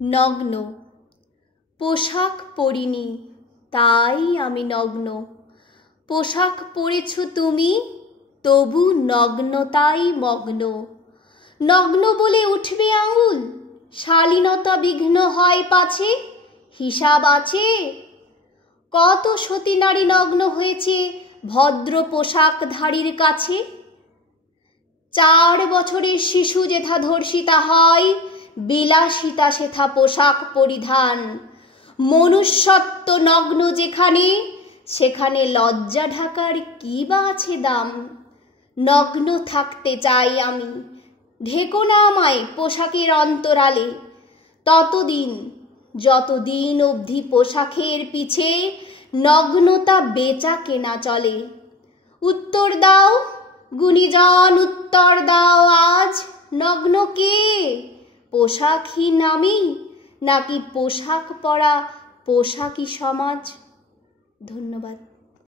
নগ্ন। পোশাক পরিনি তাই আমি নগ্ন। পোশাক পরেছ তুমি, তবু নগ্নতাই মগ্ন। নগ্ন বলে উঠবে আঙুল, শালীনতা বিঘ্ন হয় পাছে, হিসাব আছে? কত সতী নারী নগ্ন হয়েছে ভদ্র পোশাকধারীর কাছে। 4 বছরের শিশু যেথা ধর্ষিতা হয়, বিলাসিতা সেথা পোশাক পরিধান। মনুষ্যত্ব নগ্ন যেখানে, সেখানে লজ্জা ঢাকার কি বা আছে দাম? নগ্ন থাকতে চাই আমি, ঢেকো না আমায় পোশাকের অন্তরালে, ততদিন যতদিন অবধি পোশাকের পিছে নগ্নতা বেচা কেনা চলে। উত্তর দাও গুণীজন, উত্তর দাও আজ, নগ্ন কে? পোশাকহীন আমি, নাকি পোশাক পরা পোশাকি সমাজ? ধন্যবাদ।